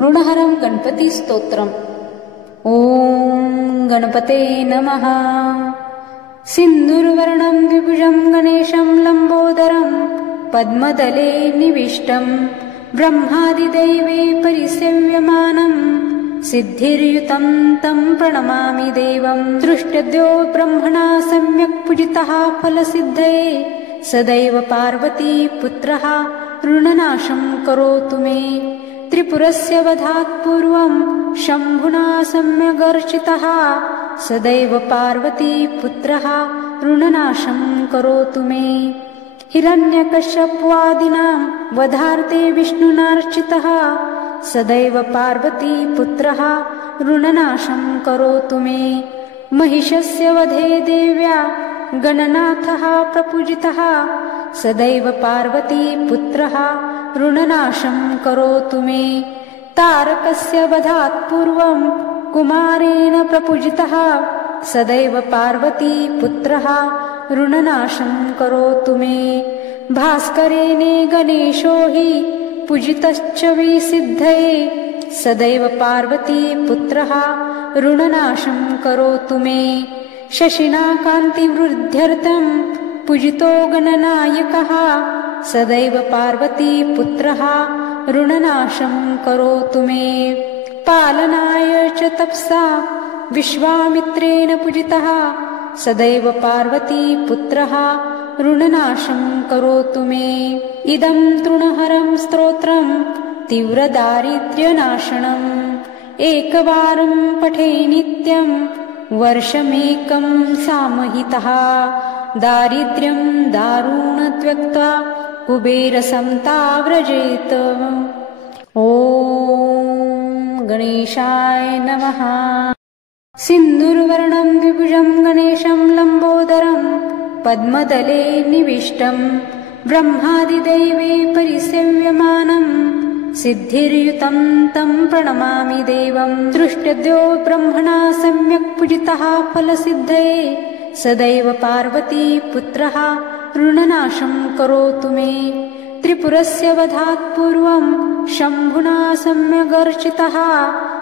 ऋणहरं गणपति स्तोत्रम्। ॐ गणपते नमः। सिन्दूरवर्णं द्विभुजं गणेशं लम्बोदरं पद्मदले निविष्टं ब्रह्मादिदैवे परिसेव्यमानं सिद्धिर्युतं तं प्रणमामि देवं। दृष्टद्यो ब्रह्मणा सम्यक् पूजितः फलसिद्धये सदैव पार्वती पुत्रः ऋणनाशं करोतु मे। त्रिपुरस्य वधात् पूर्वं शम्भुना सम्यगर्चितः सदैव पार्वती पुत्रः ऋणनाशं करोतु मे। हिरण्यकश्यपादिनां वधार्थे विष्णुनार्चितः सदैव पार्वती पुत्रः ऋणनाशं करोतु मे। महिषस्य वधे देव्या गणनाथः प्रपूजितः सदैव पार्वती पुत्रः ऋणनाशं करोतु मे। तारकस्य वधात् पूर्वं कुमारेण प्रपूजितः सदैव पार्वती पुत्रः ऋणनाशं करोतु मे। भास्करेण गणेशो हि पूजितश्च विसिद्धये सदैव पार्वती पुत्रः ऋणनाशं करोतु मे। शशिना कान्तिवृद्ध्यर्थं पूजितो गणनायकः सदैव पार्वती पुत्रः ऋणनाशं करोतु मे। पालनाय च तपसा विश्वामित्रेण पूजितः सदैव पार्वती पुत्रः ऋणनाशं करोतु मे। इदं तृणहरं स्तोत्रं तीव्रदारिद्र्यनाशनम् एकवारं पठे नित्यं वर्षमेकं सामहितः। दारिद्र्यं दारुणत्यक्त्वा कुबेरसंताव्रजेत। ॐ गणेशाय नमः। सिन्दूरवर्णं द्विभुजं गणेशं लम्बोदरं पद्मदले निविष्टं ब्रह्मादिदैवे परिसेव्यमानं सिद्धिर्युतं तं प्रणमामि देवं। दृष्टद्यो ब्रह्मणा सम्यक् पूजितः फलसिद्धये सदैव पार्वती पुत्रः ऋणनाशं करोतु मे। त्रिपुरस्य वधात् पूर्वं शम्भुना सम्यगर्चितः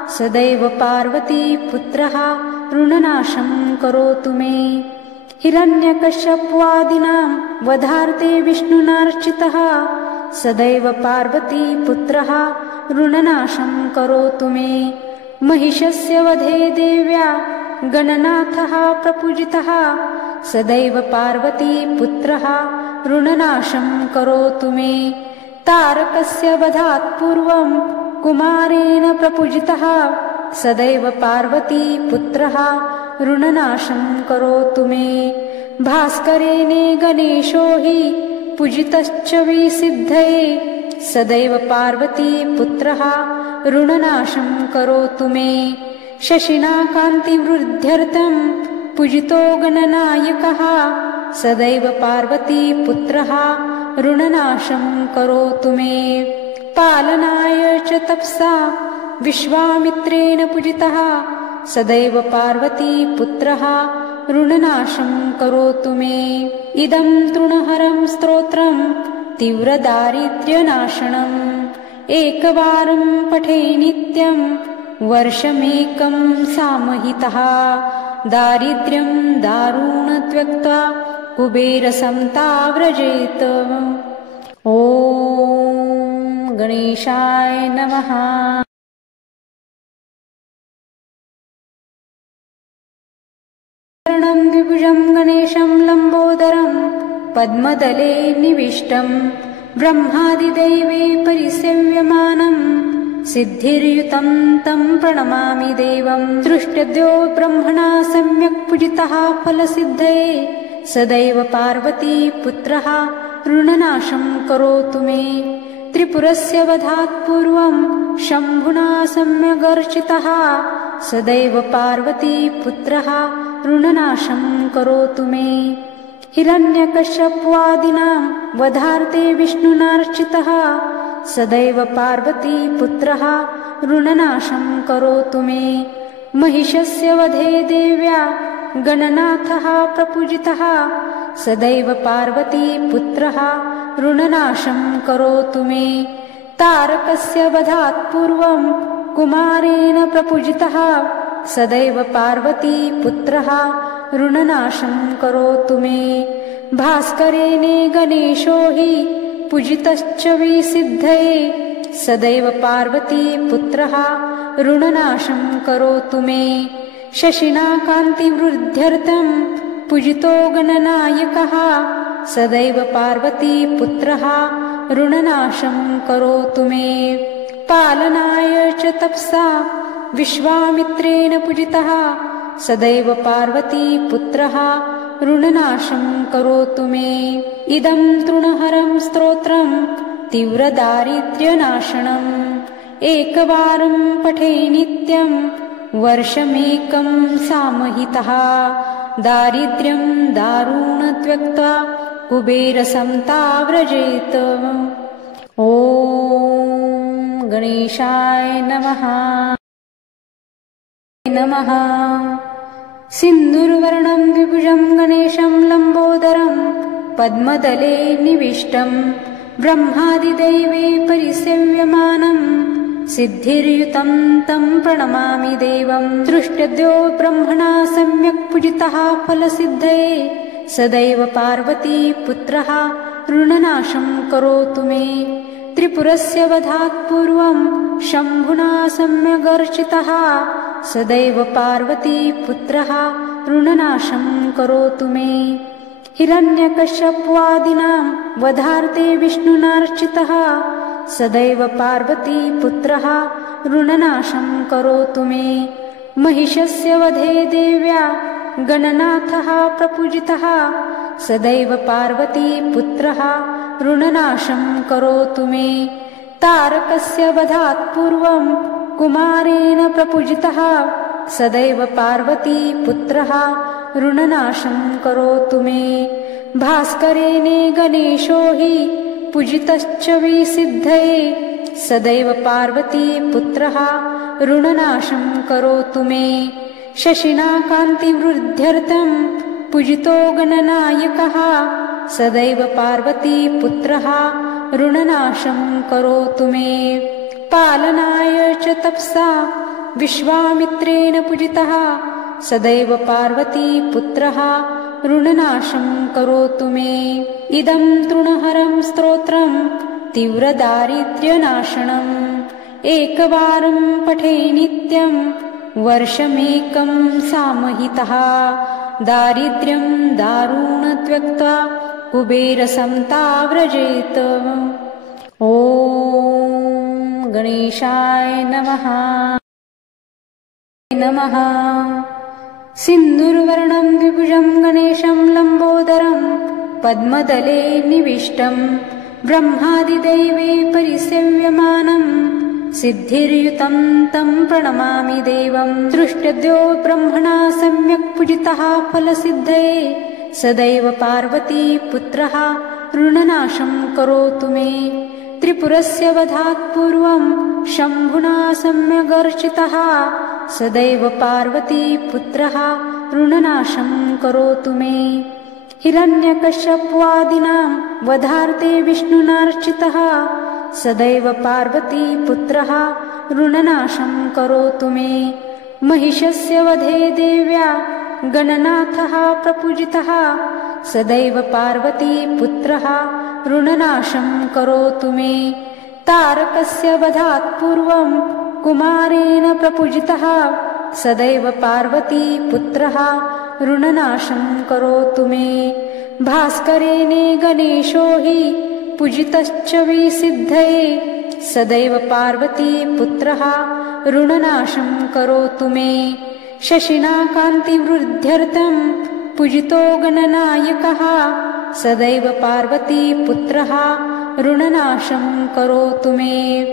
सदैव पार्वती पुत्रः ऋणनाशं करोतु मे। हिरण्यकश्यपादिनां वधार्थे विष्णुनार्चितः सदैव पार्वती पुत्रः ऋणनाशं करोतु मे। महिषस्य वधे देव्या गणनाथः प्रपूजितः सदैव पार्वती पुत्रः ऋणनाशं करोतु मे। तारकस्य वधात् पूर्वं कुमारेण प्रपूजितः सदैव पार्वती पुत्रः ऋणनाशं करोतु मे। भास्करेण गणेशो हि पूजितश्च विसिद्धये सदैव पार्वती पुत्रः ऋणनाशं करोतु मे। शशिना कान्तिवृद्ध्यर्थं पूजितो गणनायकः सदैव पार्वती पुत्रः ऋणनाशं करोतु मे। पालनाय च तपसा विश्वामित्रेण पूजितः सदैव पार्वती पुत्रः ऋणनाशं करोतु मे। इदं तृणहरं स्तोत्रं तीव्रदारिद्र्यनाशनम् एकवारं पठे नित्यं वर्षमेकं सामहितः। दारिद्र्यं दारुणत्यक्त्वा कुबेरसंताव्रजेत। ॐ गणेशाय नमः। द्विभुजं गणेशं लम्बोदरं पद्मदले निविष्टं ब्रह्मादिदैवे परिसेव्यमानं सिद्धिर्युतं तं प्रणमामि देवं। दृष्टद्यो ब्रह्मणा सम्यक् पूजितः फलसिद्धये सदैव पार्वती पुत्रः ऋणनाशं करोतु मे। त्रिपुरस्य वधात् पूर्वं शम्भुना सम्यगर्चितः सदैव पार्वती पुत्रः ऋणनाशं करोतु मे। हिरण्यकश्यपादिनां वधार्थे विष्णुनार्चितः सदैव पार्वती पुत्रः ऋणनाशं करोतु मे। महिषस्य वधे देव्या गणनाथः प्रपूजितः सदैव पार्वती पुत्रः ऋणनाशं करोतु मे। तारकस्य वधात् पूर्वं कुमारेण प्रपूजितः सदैव पार्वती पुत्रः ऋणनाशं करोतु मे। भास्करेण गणेशो हि पूजितश्च विसिद्धये सदैव पार्वती पुत्रः ऋणनाशं करोतु मे। शशिना कान्तिवृद्ध्यर्थं पूजितो गणनायकः सदैव पार्वती पुत्रः ऋणनाशं करोतु मे। पालनाय च तपसा विश्वामित्रेण पूजितः सदैव पार्वती पुत्रः ऋणनाशं करोतु मे। इदं तृणहरं स्तोत्रं तीव्रदारिद्र्यनाशनम् एकवारं पठे नित्यं वर्षमेकं सामहितः। दारिद्र्यं दारुणत्यक्त्वा कुबेरसंताव्रजेत। ॐ गणेशाय नमः। नमः। सिन्दूरवर्णं द्विभुजं गणेशं लम्बोदरं पद्मदले निविष्टं ब्रह्मादिदैवे परिसेव्यमानं सिद्धिर्युतं तं प्रणमामि देवं। दृष्ट्यो ब्रह्मणा सम्यक् पूजितः फलसिद्धये सदैव पार्वती पुत्रः ऋणनाशं करोतु मे। त्रिपुरस्य वधात् पूर्वं शम्भुना सम्यगर्चितः सदैव पार्वती पुत्रः ऋणनाशं करोतु मे। हिरण्यकश्यपादिनां वधार्थे विष्णुनार्चितः सदैव पार्वती पुत्रः ऋणनाशं करोतु मे। महिषस्य वधे देव्या गणनाथः प्रपूजितः सदैव पार्वती पुत्रः ऋणनाशं करोतु मे। तारकस्य वधात् पूर्वं कुमारेण प्रपूजितः सदैव पार्वती पुत्रः ऋणनाशं करोतु मे। भास्करेण गणेशो हि पूजितश्च विसिद्धये सदैव पार्वती पुत्रः ऋणनाशं करोतु मे। शशिना कान्तिवृद्ध्यर्थं पूजितो गणनायकः सदैव पार्वती पुत्रः ऋणनाशं करोतु मे। पालनाय च तपसा विश्वामित्रेण पूजितः सदैव पार्वती पुत्रः ऋणनाशं करोतु मे। इदं तृणहरं स्तोत्रं तीव्रदारिद्र्यनाशनम् एकवारं पठे नित्यं वर्षमेकं सामहितः। दारिद्र्यं दारुणत्यक्त्वा कुबेरसंताव्रजेत। ॐ गणेशाय नमः। नमः। सिन्दूरवर्णं द्विभुजं गणेशं लम्बोदरं पद्मदले निविष्टं ब्रह्मादिदैवे परिसेव्यमानं सिद्धिर्युतं तं प्रणमामि देवं। दृष्ट्यो ब्रह्मणा सम्यक् पूजितः फलसिद्धये सदैव पार्वती पुत्रः ऋणनाशं करोतु मे। त्रिपुरस्य वधात् पूर्वं शम्भुना सम्यगर्चितः सदैव पार्वती पुत्रः ऋणनाशं करोतु मे। हिरण्यकश्यपादिनां वधार्थे विष्णुनार्चितः सदैव पार्वती पुत्रः ऋणनाशं करोतु मे। महिषस्य वधे देव्या गणनाथः प्रपूजितः सदैव पार्वती पुत्रः ऋणनाशं करोतु मे। तारकस्य वधात् पूर्वं कुमारेण प्रपूजितः सदैव पार्वती पुत्रः ऋणनाशं करोतु मे। भास्करेण गणेशो हि पूजितश्च विसिद्धये सदैव पार्वती पुत्रः ऋणनाशं करोतु मे। शशिना कान्तिवृद्ध्यर्थं पूजितो गणनायकः सदैव पार्वती पुत्रः ऋणनाशं करोतु मे।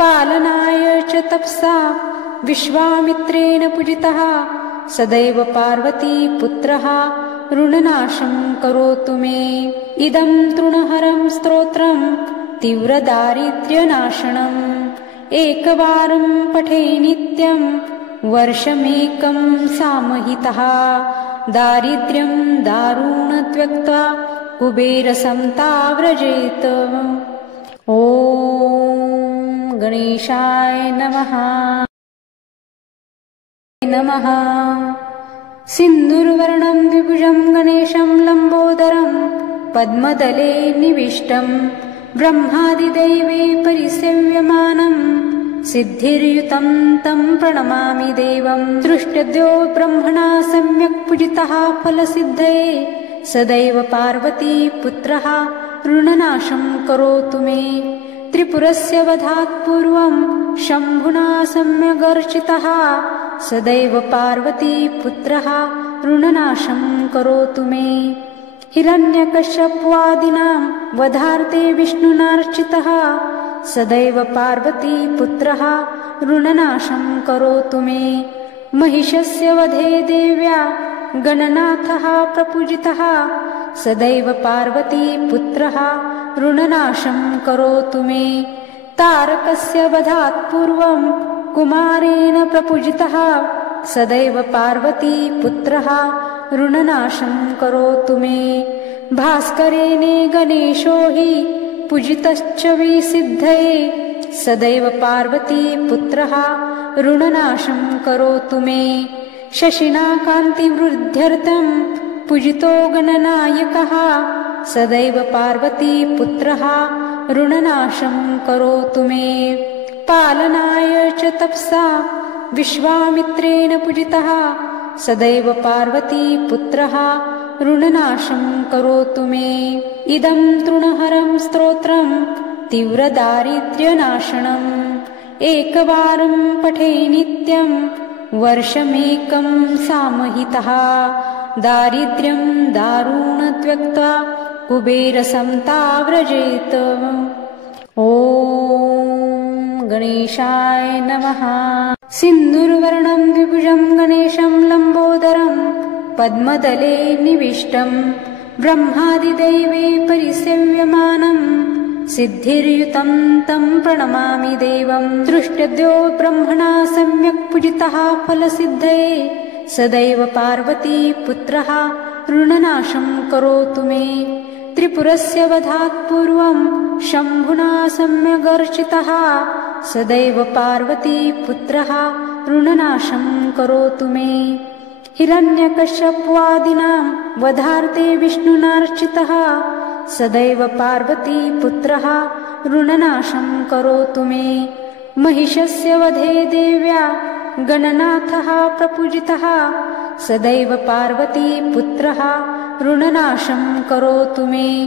पालनाय च तपसा विश्वामित्रेण पूजितः सदैव पार्वती पुत्रः ऋणनाशं करोतु मे। इदं तृणहरं स्तोत्रं तीव्रदारिद्र्यनाशनम् एकवारं पठे नित्यं वर्षमेकं सामहितः। दारिद्र्यं दारुणत्यक्त्वा कुबेरसंताव्रजेत। ॐ गणेशाय नमः। नमः। सिन्दूरवर्णं द्विभुजं गणेशं लम्बोदरं पद्मदले निविष्टं ब्रह्मादिदैवे परिसेव्यमानं सिद्धिर्युतं तं प्रणमामि देवं। दृष्टद्यो ब्रह्मणा सम्यक् पूजितः फलसिद्धये सदैव पार्वती पुत्रः ऋणनाशं करोतु मे। त्रिपुरस्य वधात् पूर्वं शम्भुना सम्यगर्चितः सदैव पार्वती पुत्रः ऋणनाशं करोतु मे। हिरण्यकश्यपादिनां वधार्थे विष्णुनार्चितः सदैव पार्वती पुत्रः ऋणनाशं करोतु मे। महिषस्य वधे देव्या गणनाथः प्रपूजितः सदैव पार्वती पुत्रः ऋणनाशं करोतु मे। तारकस्य वधात् पूर्वं कुमारेण प्रपूजितः सदैव पार्वती पुत्रः ऋणनाशं करोतु मे। भास्करेण गणेशो हि पूजितश्च विसिद्धये सदैव पार्वती पुत्रः ऋणनाशं करोतु मे। शशिना कान्तिवृद्ध्यर्थं पूजितो गणनायकः सदैव पार्वती पुत्रः ऋणनाशं करोतु मे। पालनाय च तपसा विश्वामित्रेण पूजितः सदैव पार्वती पुत्रः ऋणनाशं करोतु मे। इदं तृणहरं स्तोत्रं तीव्रदारिद्र्यनाशनम् एकवारं पठे नित्यं वर्षमेकं सामहितः दारिद्र्यं दारुणत्यक्त्वा कुबेरसंताव्रजेत। ॐ गणेशाय नमः। सिन्दूरवर्णं द्विभुजं गणेशं लम्बोदरं पद्मदले निविष्टं ब्रह्मादिदैवे परिसेव्यमानं सिद्धिर्युतं तं प्रणमामि देवं। दृष्टद्यो ब्रह्मणा सम्यक् पूजितः फलसिद्धये सदैव पार्वती पुत्रः ऋणनाशं करोतु मे। त्रिपुरस्य वधात् पूर्वं शम्भुना सम्यगर्चितः सदैव पार्वती पुत्रः ऋणनाशं करोतु मे। हिरण्यकश्यपादिनां वधार्थे विष्णुनार्चितः सदैव पार्वती पुत्रः ऋणनाशं करोतु मे। महिषस्य वधे देव्या गणनाथः प्रपूजितः सदैव पार्वती पुत्रः ऋणनाशं करोतु मे।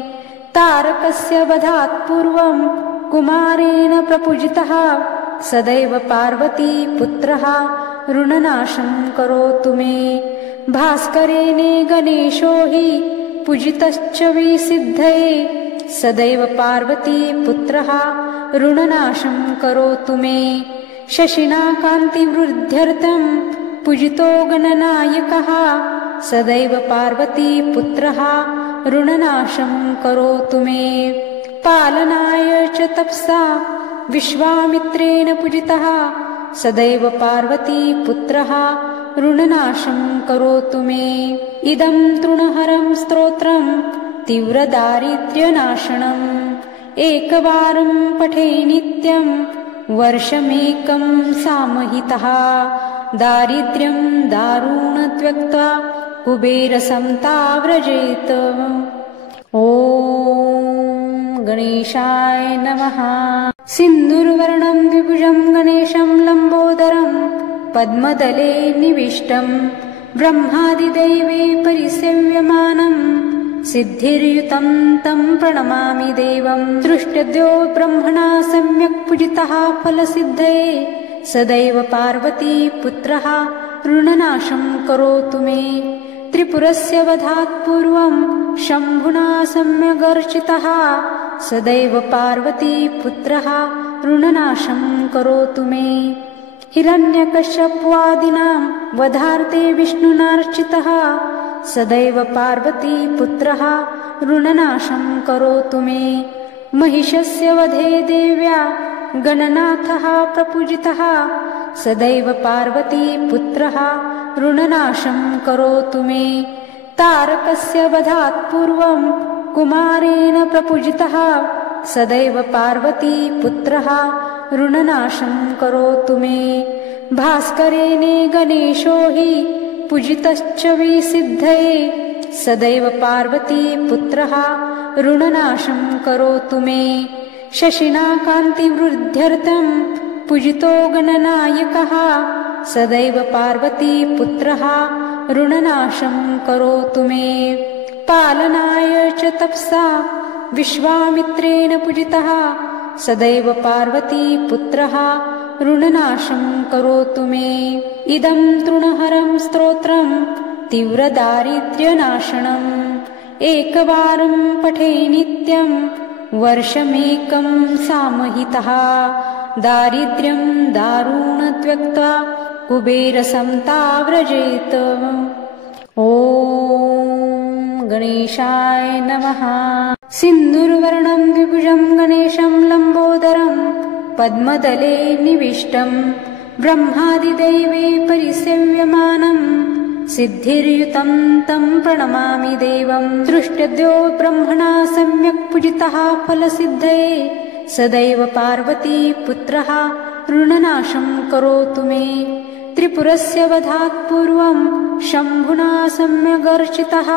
तारकस्य वधात् पूर्वं कुमारेण प्रपूजितः सदैव पार्वती पुत्रः ऋणनाशं करोतु मे। भास्करेण गणेशो हि पूजितश्च विसिद्धये सदैव पार्वती पुत्रः ऋणनाशं करोतु मे। शशिना कान्तिवृद्ध्यर्थं पूजितो गणनायकः सदैव पार्वती पुत्रः ऋणनाशं करोतु मे। पालनाय च तपसा विश्वामित्रेण पूजितः सदैव पार्वती पुत्रः ऋणनाशं करोतु मे। इदं तृणहरं स्तोत्रं तीव्रदारिद्र्यनाशनम् एकवारं पठे नित्यं वर्षमेकं सामहितः दारिद्र्यं दारुणत्यक्त्वा कुबेरसंताव्रजेत। ॐ गणेशाय नमः। सिन्दूरवर्णं द्विभुजं गणेशं लम्बोदरं पद्मदले निविष्टं ब्रह्मादिदैवे परिसेव्यमानं सिद्धिर्युतं तं प्रणमामि देवं। दृष्टद्यो ब्रह्मणा सम्यक् पूजितः फलसिद्धये सदैव पार्वती पुत्रः ऋणनाशं करोतु मे। त्रिपुरस्य वधात् पूर्वं शम्भुना सम्यगर्चितः सदैव पार्वती पुत्रः ऋणनाशं करोतु मे। हिरण्यकश्यपादिनां वधार्थे विष्णुनार्चितः सदैव पार्वती पुत्रः ऋणनाशं करोतु मे। महिषस्य वधे देव्या गणनाथः प्रपूजितः सदैव पार्वती पुत्रः ऋणनाशं करोतु मे। तारकस्य वधात् पूर्वं कुमारेण प्रपूजितः सदैव पार्वती पुत्रः ऋणनाशं करोतु मे। भास्करेणे गणेशो हि पूजितश्च विसिद्धये सदैव पार्वती पुत्रः ऋणनाशं करोतु मे। शशिना कान्तिवृद्ध्यर्थं पूजितो गणनायकः सदैव पार्वती पुत्रः ऋणनाशं करोतु मे। पालनाय च तपसा विश्वामित्रेण पूजितः सदैव पार्वती पुत्रः ऋणनाशं करोतु मे। इदं तृणहरं स्तोत्रं तीव्रदारिद्र्यनाशनम् एकवारं पठे नित्यं वर्षमेकं सामहितः। दारिद्र्यं दारुणत्यक्त्वा कुबेरसंताव्रजेत। ॐ गणेशाय नमः। सिन्दूरवर्णं द्विभुजं गणेशं लम्बोदरं पद्मदले निविष्टं ब्रह्मादिदैवे परिसेव्यमानं सिद्धिर्युतं तं प्रणमामि देवं। दृष्टद्यो ब्रह्मणा सम्यक् पूजितः फलसिद्धये सदैव पार्वती पुत्रः ऋणनाशं करोतु मे। त्रिपुरस्य वधात् पूर्वं शम्भुना सम्यगर्चितः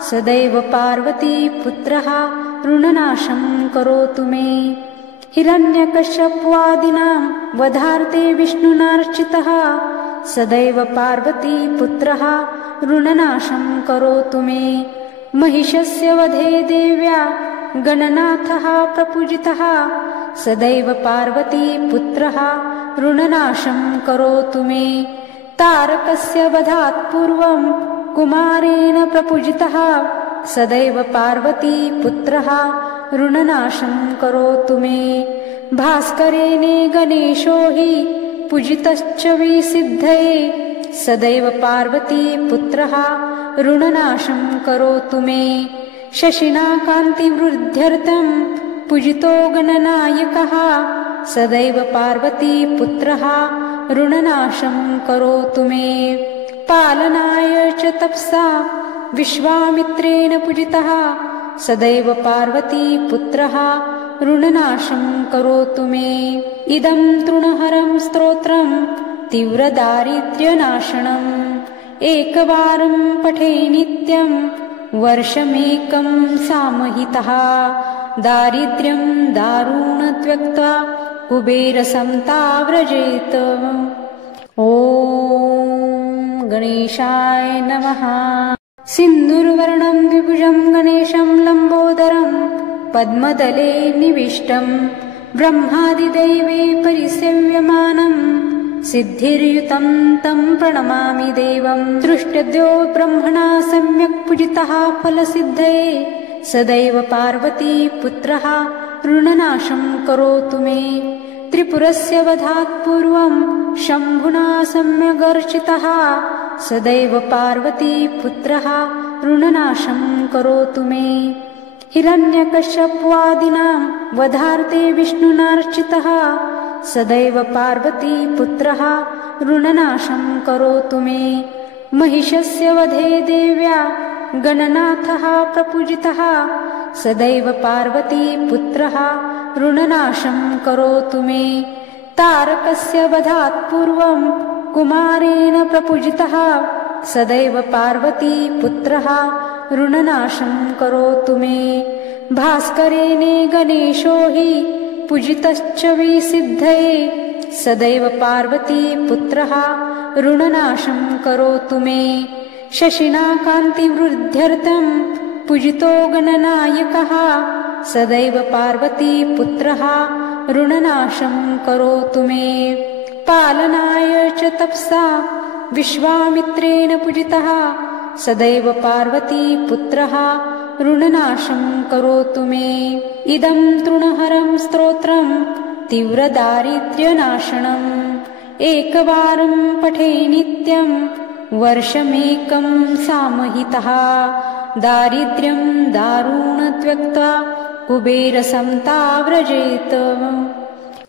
सदैव पार्वती पुत्रः ऋणनाशं करोतु मे। हिरण्यकश्यपादिनां वधार्थे विष्णुनार्चितः सदैव पार्वती पुत्रः ऋणनाशं करोतु मे। महिषस्य वधे देव्या गणनाथः प्रपूजितः सदैव पार्वती पुत्रः ऋणनाशं करोतु मे। तारकस्य वधात् पूर्वं कुमारेण प्रपूजितः सदैव पार्वती पुत्रः ऋणनाशं करोतु मे। भास्करेणे गणेशो हि पूजितश्च विसिद्धये सदैव पार्वती पुत्रः ऋणनाशं करोतु मे। शशिना कान्तिवृद्ध्यर्थं पूजितो गणनायकः सदैव पार्वती पुत्रः ऋणनाशं करोतु मे। पालनाय च तपसा विश्वामित्रेण पूजितः सदैव पार्वती पुत्रः ऋणनाशं करोतु मे। इदं तृणहरं स्तोत्रं तीव्रदारिद्र्यनाशनम् एकवारं पठे नित्यं वर्षमेकं सामहितः। दारिद्र्यं दारुणत्यक्त्वा कुबेरसंताव्रजेत। ॐ गणेशाय नमः। सिन्दूरवर्णं द्विभुजं गणेशं लम्बोदरं पद्मदले निविष्टं ब्रह्मादिदैवे परिसेव्यमानं सिद्धिर्युतं तं प्रणमामि देवं। दृष्टद्यो ब्रह्मणा सम्यक् पूजितः फलसिद्धये सदैव पार्वती पुत्रः ऋणनाशं करोतु मे। त्रिपुरस्य वधात् पूर्वं शम्भुना सम्यगर्चितः सदैव पार्वती पुत्रः ऋणनाशं करोतु मे। हिरण्यकश्यपादिनां वधार्थे विष्णुनार्चितः सदैव पार्वती पुत्रः ऋणनाशं करोतु मे। महिषस्य वधे देव्या गणनाथः प्रपूजितः सदैव पार्वती पुत्रः ऋणनाशं करोतु मे। तारकस्य वधात् पूर्वं कुमारेण प्रपूजितः सदैव पार्वती पुत्रः ऋणनाशं करोतु मे। भास्करेणे गणेशो हि पूजितश्च विसिद्धये सदैव पार्वती पुत्रः ऋणनाशं करोतु मे। शशिना कान्तिवृद्ध्यर्थं पूजितो गणनायकः सदैव पार्वती पुत्रः ऋणनाशं करोतु मे। पालनाय च तपसा विश्वामित्रेण पूजितः सदैव पार्वती पुत्रः ऋणनाशं करोतु मे। इदं तृणहरं स्तोत्रं तीव्रदारिद्र्यनाशनम् एकवारं पठे नित्यं वर्षमेकं सामहितः। दारिद्र्यं दारुणत्यक्त्वा कुबेरसंताव्रजेत।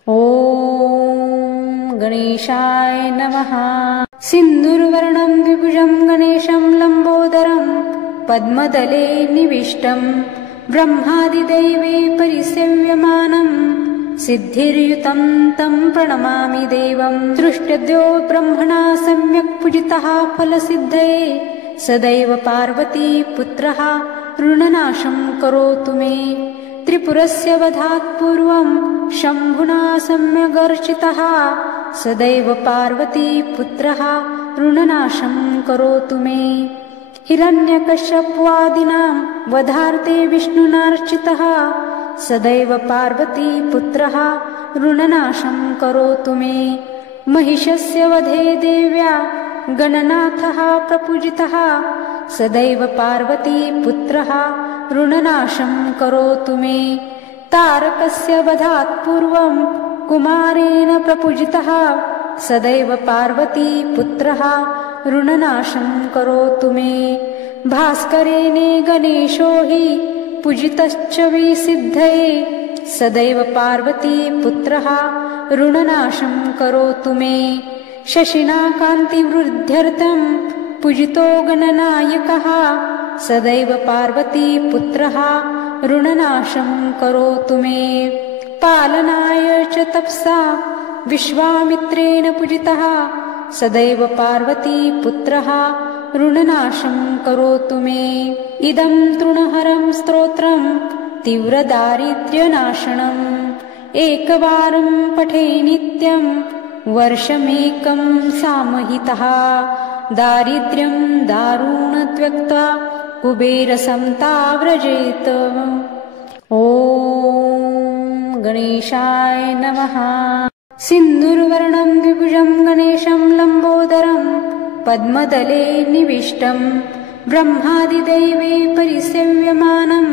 ॐ गणेशाय नमः। सिन्दूरवर्णं द्विभुजं गणेशं लम्बोदरं पद्मदले निविष्टं ब्रह्मादिदैवे परिसेव्यमानं सिद्धिर्युतं तं प्रणमामि देवं। दृष्ट्यो ब्रह्मणा सम्यक् पूजितः फलसिद्धये सदैव पार्वती पुत्रः ऋणनाशं करोतु मे। त्रिपुरस्य वधात् पूर्वं शम्भुना सम्यगर्चितः सदैव पार्वती पुत्रः ऋणनाशं करोतु मे। हिरण्यकश्यपादिनां वधार्थे विष्णुनार्चितः सदैव पार्वती पुत्रः ऋणनाशं करोतु मे। महिषस्य वधे देव्या गणनाथः प्रपूजितः सदैव पार्वती पुत्रः ऋणनाशं करोतु मे। तारकस्य वधात् पूर्वं कुमारेण प्रपूजितः सदैव पार्वती पुत्रः ऋणनाशं करोतु मे। भास्करेण गणेशो हि पूजितश्च विसिद्धये सदैव पार्वती पुत्रः ऋणनाशं करोतु मे। शशिना कान्तिवृद्ध्यर्थं पूजितो गणनायकः सदैव पार्वती पुत्रः ऋणनाशं करोतु मे। पालनाय च तपसा विश्वामित्रेण पूजितः सदैव पार्वती पुत्रः ऋणनाशं करोतु मे। इदं तृणहरं स्तोत्रं तीव्रदारिद्र्यनाशनम् एकवारं पठे नित्यं वर्षमेकं सामहितः। दारिद्र्यं दारुणत्यक्त्वा कुबेरसंताव्रजेत। ॐ गणेशाय नमः। सिन्दूरवर्णं द्विभुजं गणेशं लम्बोदरं पद्मदले निविष्टं ब्रह्मादिदैवे परिसेव्यमानं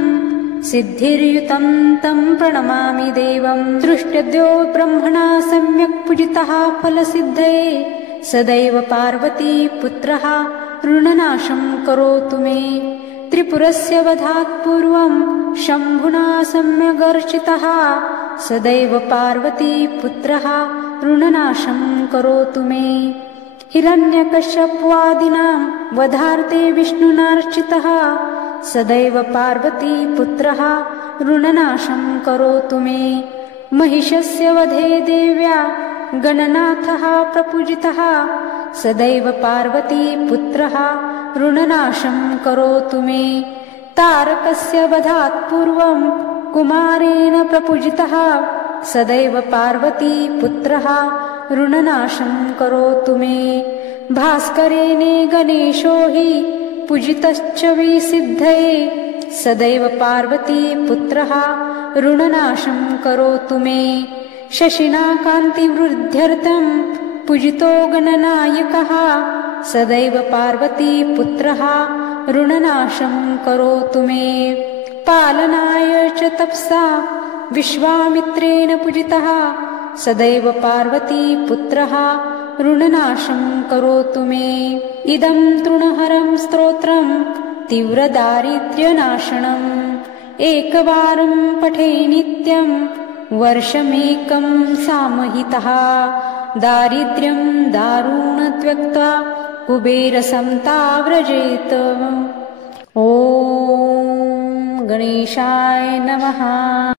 सिद्धिर्युतं तं प्रणमामि देवं। दृष्ट्यो ब्रह्मणा सम्यक् पूजितः फलसिद्धये सदैव पार्वती पुत्रः ऋणनाशं करोतु मे। त्रिपुरस्य वधात् पूर्वं शम्भुना सम्यगर्चितः सदैव पार्वती पुत्रः ऋणनाशं करोतु मे। हिरण्यकश्यपादिनां वधार्थे विष्णुनार्चितः सदैव पार्वती पुत्रः ऋणनाशं करोतु मे। महिषस्य वधे देव्या गणनाथः प्रपूजितः सदैव पार्वती पुत्रः ऋणनाशं करोतु मे। तारकस्य वधात् पूर्वं कुमारेण प्रपूजितः सदैव पार्वती पुत्रः ऋणनाशं करोतु मे। भास्करेण गणेशो हि पूजितश्च विसिद्धये सदैव पार्वती पुत्रः ऋणनाशं करोतु मे। शशिना कान्तिवृद्ध्यर्थं पूजितो गणनायकः सदैव पार्वती पुत्रः ऋणनाशं करोतु मे। पालनाय च तपसा विश्वामित्रेण पूजितः सदैव पार्वती पुत्रः ऋणनाशं करोतु मे। इदं तृणहरं स्तोत्रं तीव्रदारिद्र्यनाशनम् एकवारं पठे नित्यं वर्षमेकं सामहितः। दारिद्र्यं दारुणत्यक्त्वा कुबेरसंताव्रजेत। ॐ गणेशाय नमः।